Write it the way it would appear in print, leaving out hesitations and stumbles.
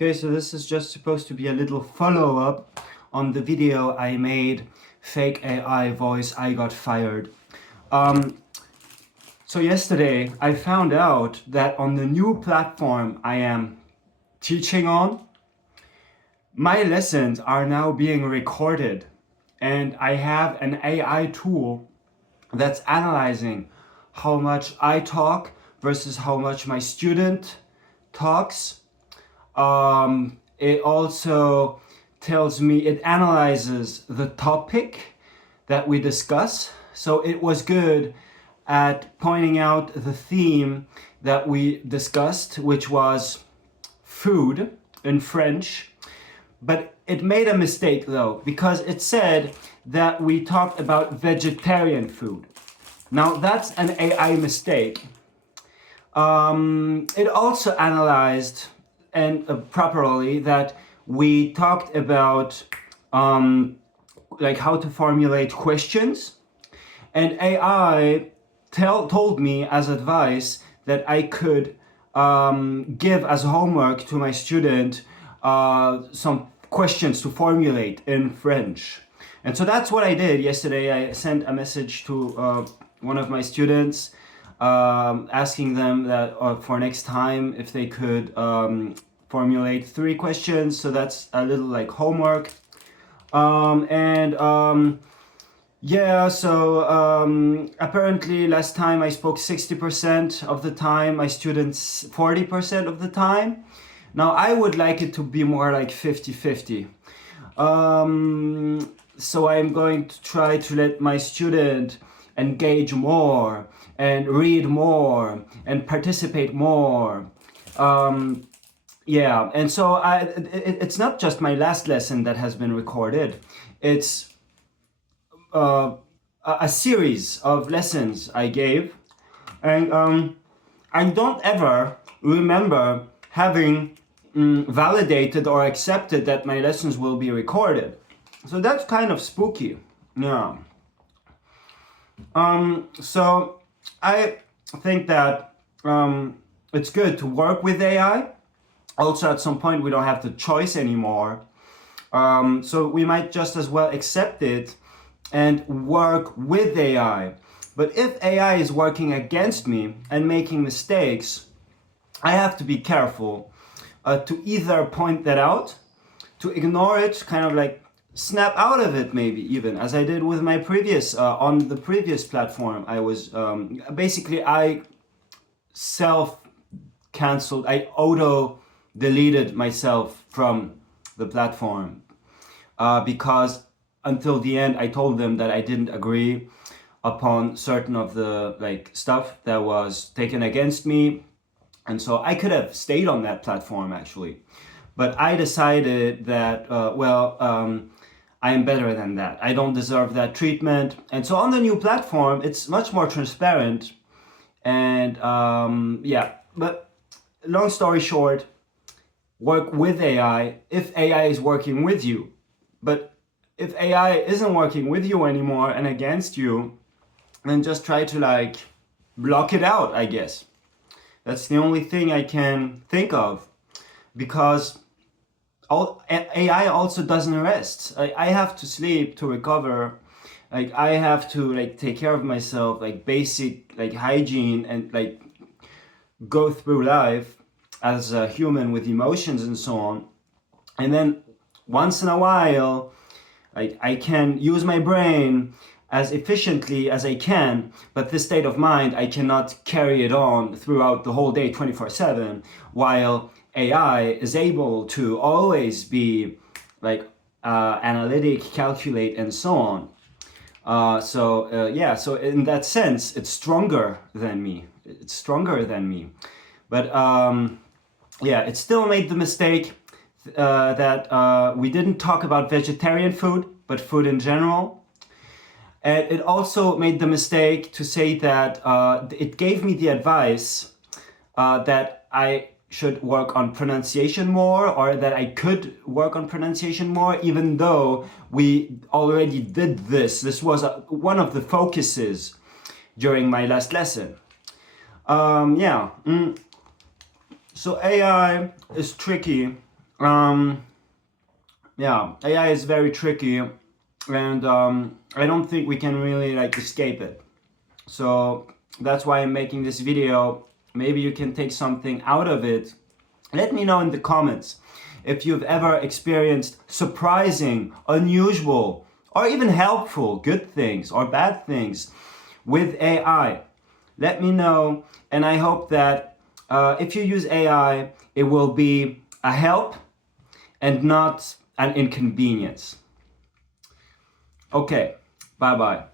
Okay, so this is just supposed to be a little follow-up on the video I made, Fake AI Voice, I Got Fired. So yesterday I found out that on the new platform I am teaching on, my lessons are now being recorded, and I have an AI tool that's analyzing how much I talk versus how much my student talks. It also tells me, it analyzes the topic that we discuss. So it was good at pointing out the theme that we discussed, which was food in French. But it made a mistake though, because it said that we talked about vegetarian food. Now that's an AI mistake. It also analyzed and properly that we talked about like how to formulate questions, and AI told me as advice that I could give as homework to my student some questions to formulate in French. And so that's what I did yesterday. I sent a message to one of my students asking them that for next time if they could formulate 3 questions. So that's a little like homework. Yeah, so apparently last time I spoke 60% of the time, my students 40% of the time. Now I would like it to be more like 50-50. So I'm going to try to let my student engage more and read more and participate more. Yeah, and so it's not just my last lesson that has been recorded. It's a series of lessons I gave, and I don't ever remember having validated or accepted that my lessons will be recorded. So that's kind of spooky. Yeah. So I think that it's good to work with AI. Also, at some point, we don't have the choice anymore. So we might just as well accept it and work with AI. But if AI is working against me and making mistakes, I have to be careful to either point that out, to ignore it, kind of like snap out of it, maybe even, as I did with my previous, on the previous platform. I was, basically, I self-canceled, I auto-deleted myself from the platform because until the end I told them that I didn't agree upon certain of the like stuff that was taken against me. And so I could have stayed on that platform actually, but I decided that I am better than that. I don't deserve that treatment. And so on the new platform, it's much more transparent. And yeah, but long story short, work with AI if AI is working with you. But if AI isn't working with you anymore and against you, then just try to like block it out, I guess. That's the only thing I can think of, because AI also doesn't rest. I have to sleep to recover. Like I have to like take care of myself, like basic like hygiene, and like go through life as a human with emotions and so on. And then once in a while, I can use my brain as efficiently as I can, but this state of mind, I cannot carry it on throughout the whole day 24/7, while AI is able to always be like analytic, calculate, and so on. Yeah, so in that sense, it's stronger than me. It's stronger than me. But yeah, it still made the mistake that we didn't talk about vegetarian food, but food in general. And it also made the mistake to say that it gave me the advice that I should work on pronunciation more, or that I could work on pronunciation more, even though we already did this. This was one of the focuses during my last lesson. Yeah. So AI is tricky Yeah, AI is very tricky, and I don't think we can really like escape it. So that's why I'm making this video. Maybe you can take something out of it. Let me know in the comments if you've ever experienced surprising, unusual, or even helpful good things or bad things with AI. Let me know, and I hope that if you use AI, it will be a help and not an inconvenience. Okay, bye bye.